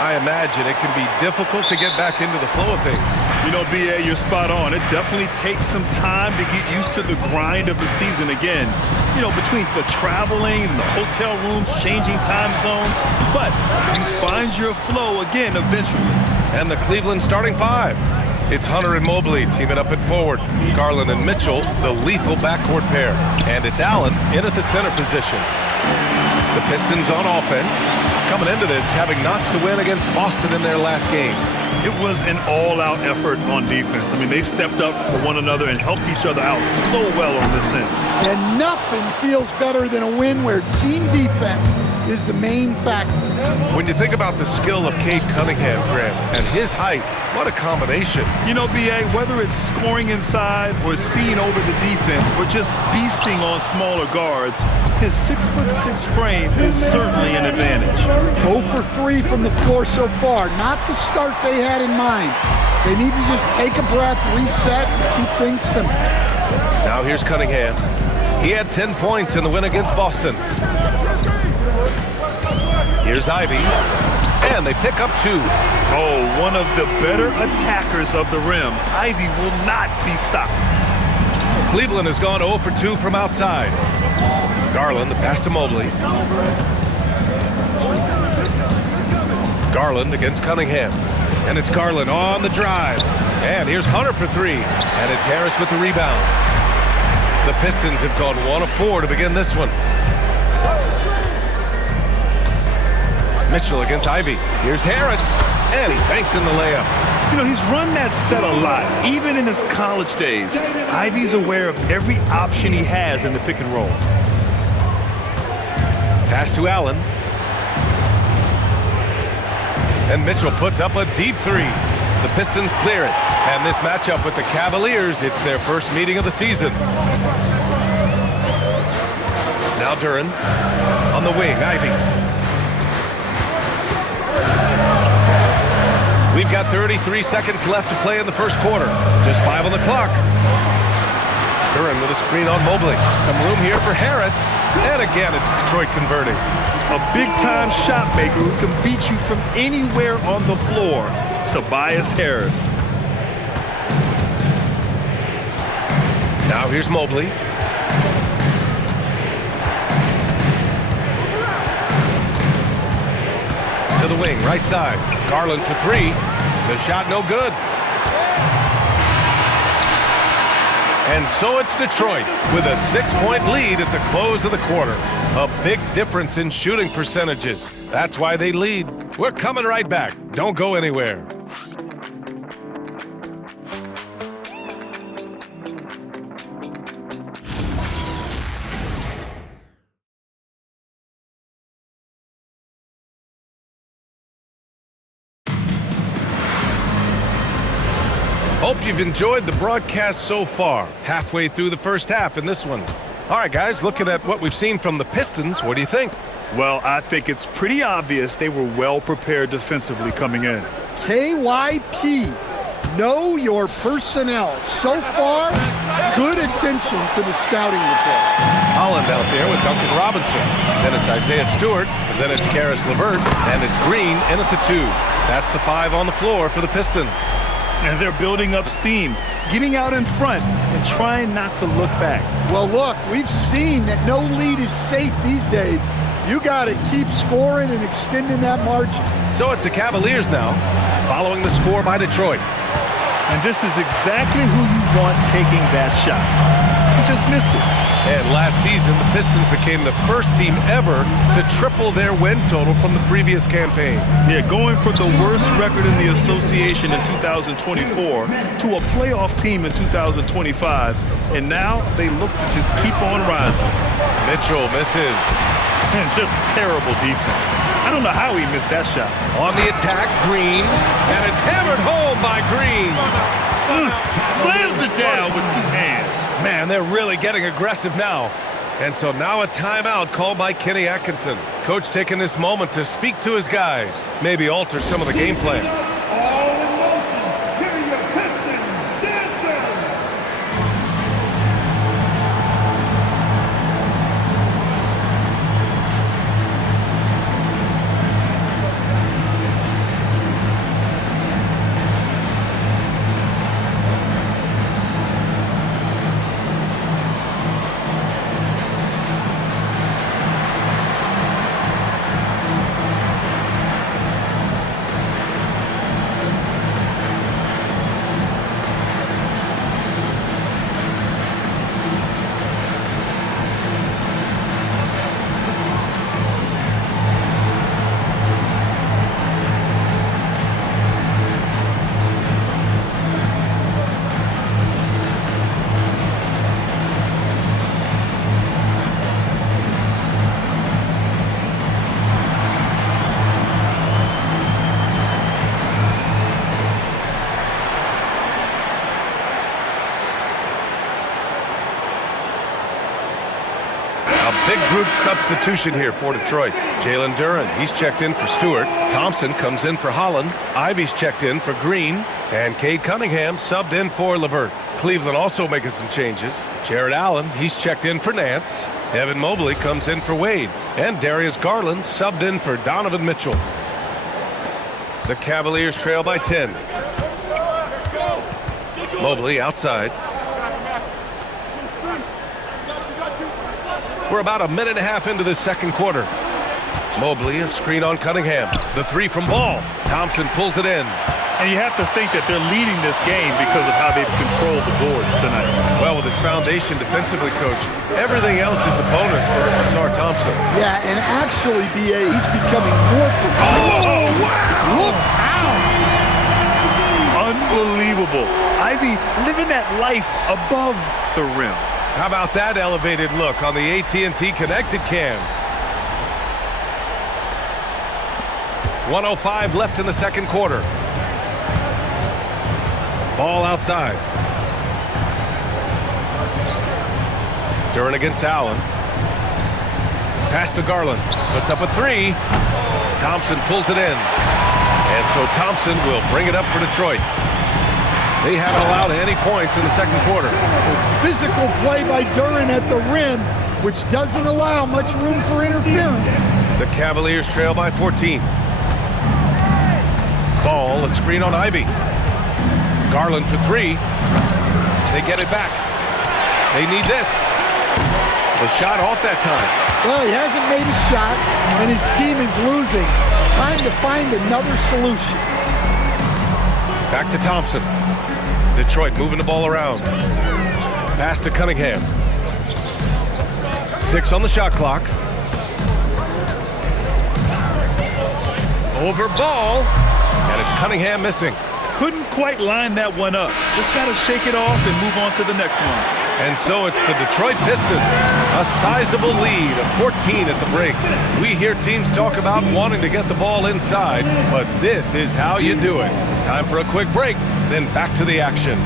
I imagine it can be difficult to get back into the flow of things. You know, B.A., you're spot on. It definitely takes some time to get used to the grind of the season again. You know, between the traveling and the hotel rooms, changing time zones. But you find your flow again eventually. And the Cleveland starting five. It's Hunter and Mobley teaming up at forward. Garland and Mitchell, the lethal backcourt pair. And it's Allen in at the center position. The Pistons on offense, coming into this having notched a win against Boston in their last game. It was an all-out effort on defense. I mean, they stepped up for one another and helped each other out so well on this end. And nothing feels better than a win where team defense is the main factor. When you think about the skill of Cade Cunningham, Graham, and his height, what a combination. You know, B.A., whether it's scoring inside or seeing over the defense or just beasting on smaller guards, his 6'6" frame is certainly an advantage. 0 for 3 from the floor so far. Not the start they had in mind. They need to just take a breath, reset, and keep things simple. Now here's Cunningham. He had 10 points in the win against Boston. Here's Ivy, and they pick up 2. Oh, one of the better attackers of the rim. Ivy will not be stopped. Cleveland has gone 0 for 2 from outside. Garland, the pass to Mobley. Garland against Cunningham. And it's Garland on the drive. And here's Hunter for 3. And it's Harris with the rebound. The Pistons have gone 1 of 4 to begin this one. Mitchell against Ivy. Here's Harris. And he banks in the layup. You know, he's run that set a lot, even in his college days. Ivy's aware of every option he has in the pick and roll. Pass to Allen. And Mitchell puts up a deep 3. The Pistons clear it. And this matchup with the Cavaliers, it's their first meeting of the season. Now Duran on the wing, Ivy. We've got 33 seconds left to play in the first quarter. Just 5 on the clock. Duran with a screen on Mobley. Some room here for Harris. And again, it's Detroit converting. A big-time shot maker who can beat you from anywhere on the floor. Tobias Harris. Now here's Mobley. To the wing, right side. Garland for 3. The shot no good. And so it's Detroit with a 6-point lead at the close of the quarter. A big difference in shooting percentages. That's why they lead. We're coming right back. Don't go anywhere. Hope you've enjoyed the broadcast so far. Halfway through the first half in this one. All right, guys, looking at what we've seen from the Pistons, what do you think? Well, I think it's pretty obvious they were well prepared defensively coming in. KYP, know your personnel. So far, good attention to the scouting report. Holland out there with Duncan Robinson. Then it's Isaiah Stewart. Then it's Karis LeVert. And it's Green in at the 2. That's the 5 on the floor for the Pistons. And they're building up steam, getting out in front and trying not to look back. Well, look, we've seen that no lead is safe these days. You got to keep scoring and extending that margin. So it's the Cavaliers now, following the score by Detroit. And this is exactly who you want taking that shot. He just missed it. And last season, the Pistons became the first team ever to triple their win total from the previous campaign. Yeah, going from the worst record in the association in 2024 to a playoff team in 2025. And now they look to just keep on rising. Mitchell misses. And just terrible defense. I don't know how he missed that shot. On the attack, Green. And it's hammered home by Green. Slams it down with 2 hands. Man, they're really getting aggressive now. And so now a timeout called by Kenny Atkinson. Coach taking this moment to speak to his guys. Maybe alter some of the game plan. All in motion. Here are your Pistons dancers. Big group substitution here for Detroit. Jalen Duren, he's checked in for Stewart. Thompson comes in for Holland. Ivy's checked in for Green. And Cade Cunningham subbed in for Levert. Cleveland also making some changes. Jared Allen, he's checked in for Nance. Evan Mobley comes in for Wade. And Darius Garland subbed in for Donovan Mitchell. The Cavaliers trail by 10. Mobley outside. We're about a minute and a half into the second quarter. Mobley, a screen on Cunningham. The three from Ball. Thompson pulls it in. And you have to think that they're leading this game because of how they've controlled the boards tonight. Well, with his foundation defensively, Coach, everything else is a bonus for Ausar Thompson. Yeah, and actually, B.A., he's becoming more proficient. Oh, wow! Look out! Unbelievable. Ivy living that life above the rim. How about that elevated look on the AT&T Connected Cam? 1:05 left in the second quarter. Ball outside. Duren against Allen. Pass to Garland. Puts up a three. Thompson pulls it in. And so Thompson will bring it up for Detroit. They haven't allowed any points in the second quarter. Physical play by Duren at the rim, which doesn't allow much room for interference. The Cavaliers trail by 14. Ball, a screen on Ivy. Garland for three. They get it back. They need this. The shot off that time. Well, he hasn't made a shot, and his team is losing. Time to find another solution. Back to Thompson. Detroit moving the ball around. Pass to Cunningham. 6 on the shot clock. Over Ball. And it's Cunningham missing. Couldn't quite line that one up. Just got to shake it off and move on to the next one. And so it's the Detroit Pistons. A sizable lead of 14 at the break. We hear teams talk about wanting to get the ball inside, but this is how you do it. Time for a quick break, then back to the action.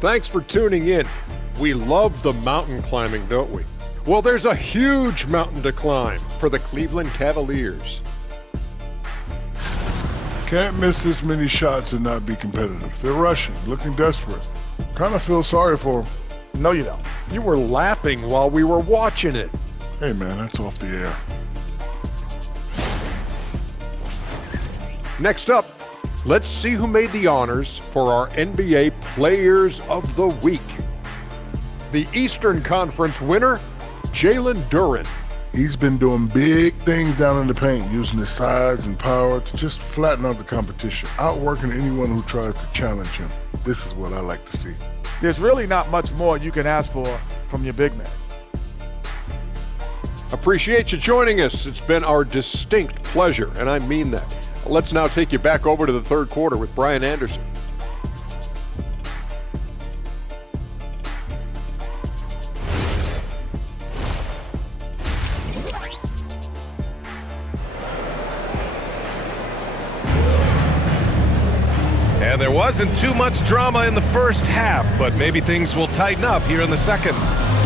Thanks for tuning in. We love the mountain climbing, don't we? Well, there's a huge mountain to climb for the Cleveland Cavaliers. Can't miss this many shots and not be competitive. They're rushing, looking desperate. Kind of feel sorry for them. No, you don't. You were laughing while we were watching it. Hey, man, that's off the air. Next up, let's see who made the honors for our NBA Players of the Week. The Eastern Conference winner, Jalen Duren. He's been doing big things down in the paint, using his size and power to just flatten out the competition, outworking anyone who tries to challenge him. This is what I like to see. There's really not much more you can ask for from your big man. Appreciate you joining us. It's been our distinct pleasure, and I mean that. Let's now take you back over to the third quarter with Brian Anderson. And there wasn't too much drama in the first half, but maybe things will tighten up here in the second.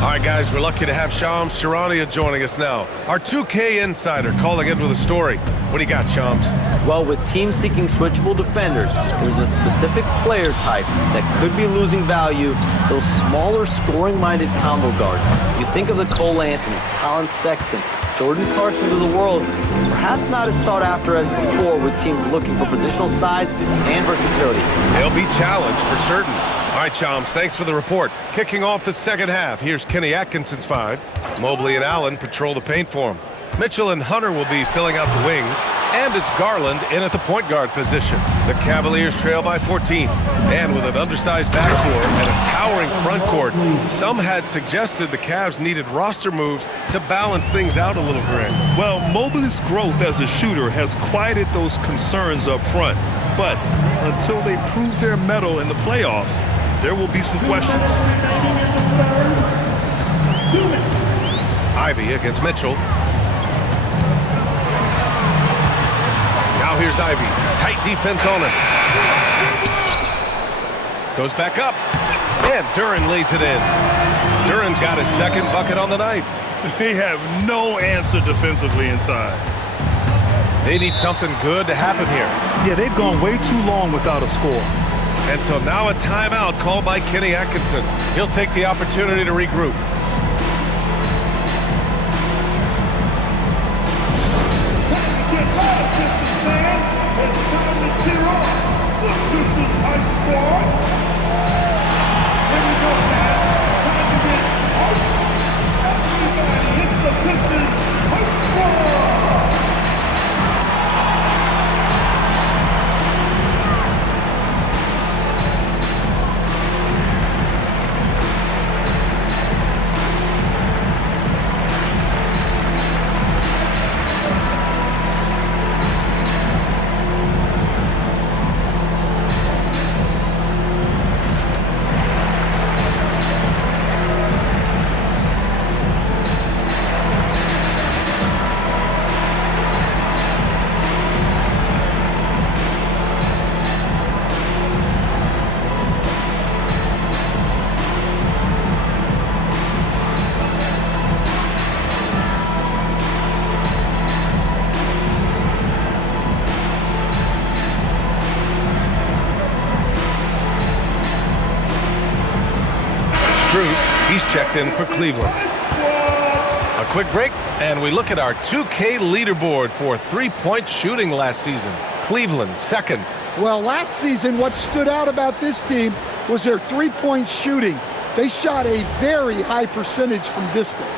All right, guys, we're lucky to have Shams Charania joining us now. Our 2K insider calling in with a story. What do you got, Shams? Well, with teams seeking switchable defenders, there's a specific player type that could be losing value, those smaller scoring-minded combo guards. You think of the Cole Anthony, Colin Sexton, Jordan Carsons of the world, perhaps not as sought after as before with teams looking for positional size and versatility. They'll be challenged for certain. All right, Shams, thanks for the report. Kicking off the second half, here's Kenny Atkinson's 5. Mobley and Allen patrol the paint for him. Mitchell and Hunter will be filling out the wings, and it's Garland in at the point guard position. The Cavaliers trail by 14, and with an undersized backcourt and a towering front court, some had suggested the Cavs needed roster moves to balance things out a little, Greg. Well, Mobley's growth as a shooter has quieted those concerns up front, but until they prove their mettle in the playoffs, there will be some questions. Ivy against Mitchell. Now here's Ivy. Tight defense on him. Goes back up. And Duren lays it in. Duren's got his second bucket on the night. They have no answer defensively inside. They need something good to happen here. Yeah, they've gone way too long without a score. And so now a timeout called by Kenny Atkinson. He'll take the opportunity to regroup. He's checked in for Cleveland. A quick break, and we look at our 2K leaderboard for three-point shooting last season. Cleveland, second. Well, last season, what stood out about this team was their three-point shooting. They shot a very high percentage from distance.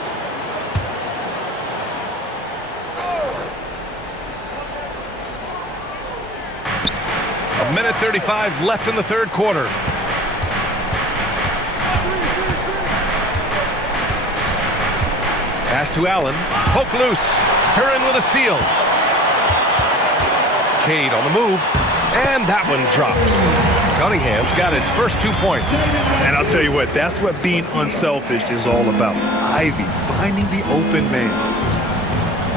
A minute 35 left in the third quarter. Pass to Allen. Poke loose. Duren with a steal. Cade on the move. And that one drops. Cunningham's got his first 2 points. And I'll tell you what, that's what being unselfish is all about. Ivy finding the open man.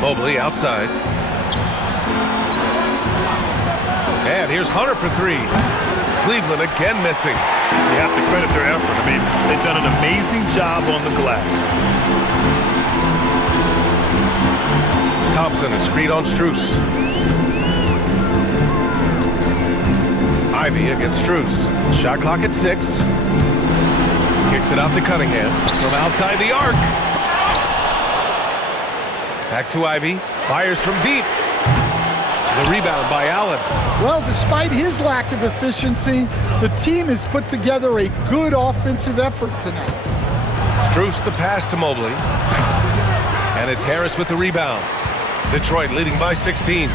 Mobley outside. And here's Hunter for three. Cleveland again missing. You have to credit their effort. I mean, they've done an amazing job on the glass. Thompson, a screen on Strus. Ivy against Strus. Shot clock at 6. Kicks it out to Cunningham from outside the arc. Back to Ivy. Fires from deep. The rebound by Allen. Well, despite his lack of efficiency, the team has put together a good offensive effort tonight. Strus the pass to Mobley. And it's Harris with the rebound. Detroit leading by 16.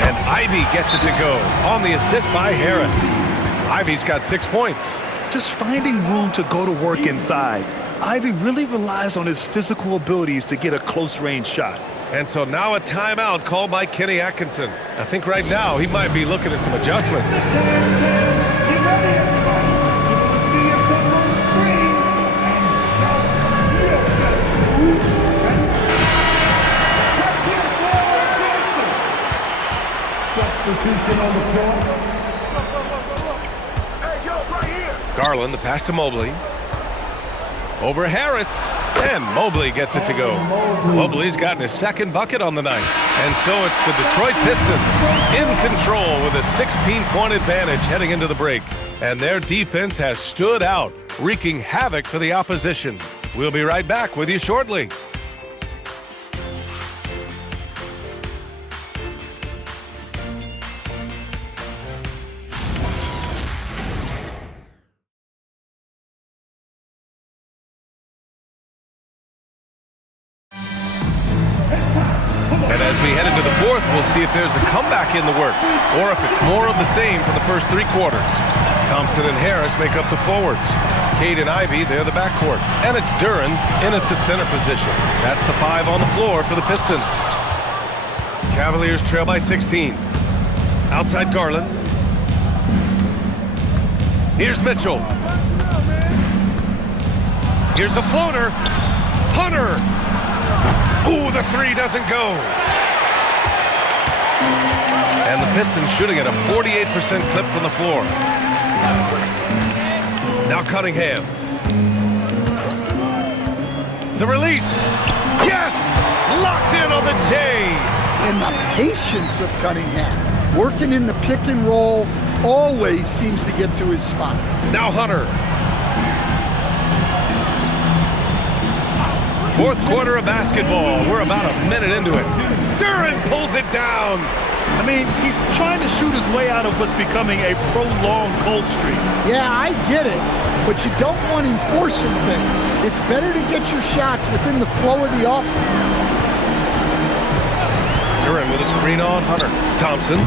And Ivy gets it to go on the assist by Harris. Ivy's got 6 points. Just finding room to go to work inside. Ivy really relies on his physical abilities to get a close-range shot. And so now a timeout called by Kenny Atkinson. I think right now he might be looking at some adjustments. Get ready, everybody. You're going to see us up on the screen. And shout, that's it for Johnson. Substitution on the floor. Hey, yo, right here. Garland, the pass to Mobley. Over Harris. And Mobley gets it to go. Mobley's gotten his second bucket on the night. And so it's the Detroit Pistons in control with a 16-point advantage heading into the break. And their defense has stood out, wreaking havoc for the opposition. We'll be right back with you shortly. We'll see if there's a comeback in the works, or if it's more of the same for the first 3 quarters. Thompson and Harris make up the forwards. Cade and Ivy, they're the backcourt. And it's Duren in at the center position. That's the 5 on the floor for the Pistons. Cavaliers trail by 16. Outside Garland. Here's Mitchell. Here's the floater. Hunter. Ooh, the three doesn't go. And the Pistons shooting at a 48% clip from the floor. Now Cunningham. The release. Yes! Locked in on the J. And the patience of Cunningham. Working in the pick and roll always seems to get to his spot. Now Hunter. Fourth quarter of basketball. We're about a minute into it. Duren pulls it down. I mean, he's trying to shoot his way out of what's becoming a prolonged cold streak. Yeah, I get it, but you don't want him forcing things. It's better to get your shots within the flow of the offense. Duren with a screen on Hunter. Thompson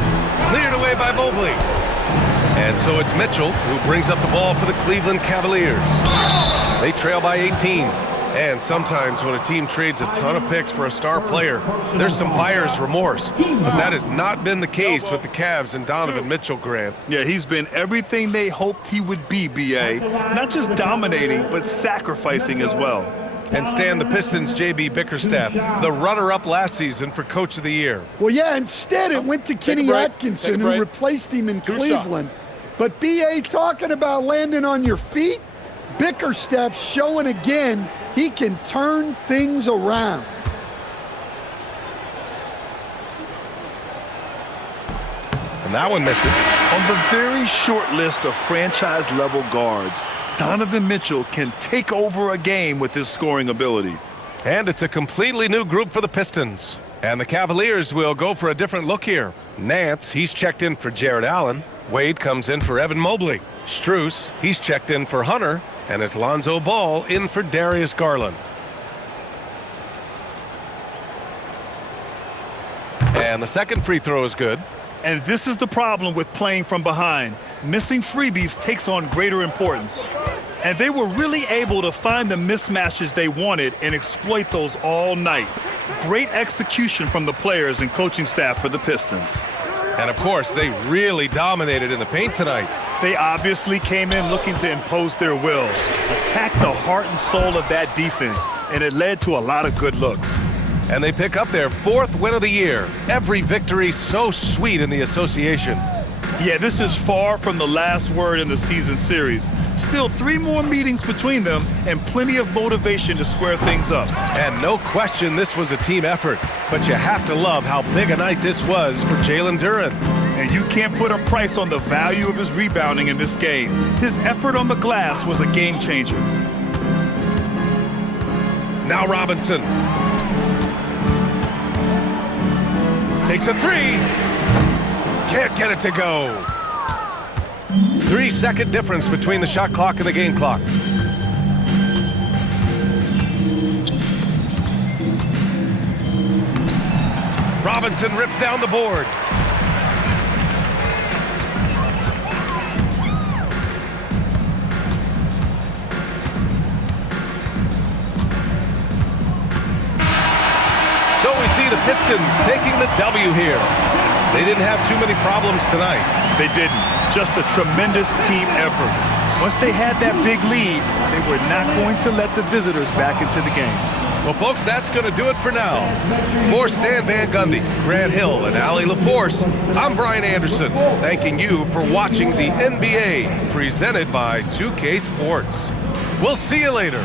cleared away by Mobley. And so it's Mitchell who brings up the ball for the Cleveland Cavaliers. They trail by 18. And sometimes when a team trades a ton of picks for a star player, there's some buyer's remorse. But that has not been the case with the Cavs and Donovan Mitchell, Grant. Yeah, he's been everything they hoped he would be, B.A. Not just dominating, but sacrificing as well. And Stan, the Pistons' J.B. Bickerstaff, the runner-up last season for Coach of the Year. Well, yeah, instead it went to Kenny Atkinson, who replaced him in Cleveland. But B.A. talking about landing on your feet, Bickerstaff showing again he can turn things around. And that one misses. On the very short list of franchise-level guards, Donovan Mitchell can take over a game with his scoring ability. And it's a completely new group for the Pistons. And the Cavaliers will go for a different look here. Nance, he's checked in for Jared Allen. Wade comes in for Evan Mobley. Strus, he's checked in for Hunter. And it's Lonzo Ball in for Darius Garland. And the second free throw is good. And this is the problem with playing from behind. Missing freebies takes on greater importance. And they were really able to find the mismatches they wanted and exploit those all night. Great execution from the players and coaching staff for the Pistons. And of course, they really dominated in the paint tonight. They obviously came in looking to impose their will, attack the heart and soul of that defense, and it led to a lot of good looks. And they pick up their 4th win of the year. Every victory so sweet in the association. Yeah, this is far from the last word in the season series. Still 3 more meetings between them and plenty of motivation to square things up. And no question this was a team effort, but you have to love how big a night this was for Jalen Duren. And you can't put a price on the value of his rebounding in this game. His effort on the glass was a game changer. Now Robinson. Takes a 3. Can't get it to go. 3-second difference between the shot clock and the game clock. Robinson rips down the board. So we see the Pistons taking the W here. They didn't have too many problems tonight. They didn't. Just a tremendous team effort. Once they had that big lead, they were not going to let the visitors back into the game. Well, folks, that's going to do it for now. For Stan Van Gundy, Grant Hill, and Allie LaForce, I'm Brian Anderson, thanking you for watching the NBA, presented by 2K Sports. We'll see you later.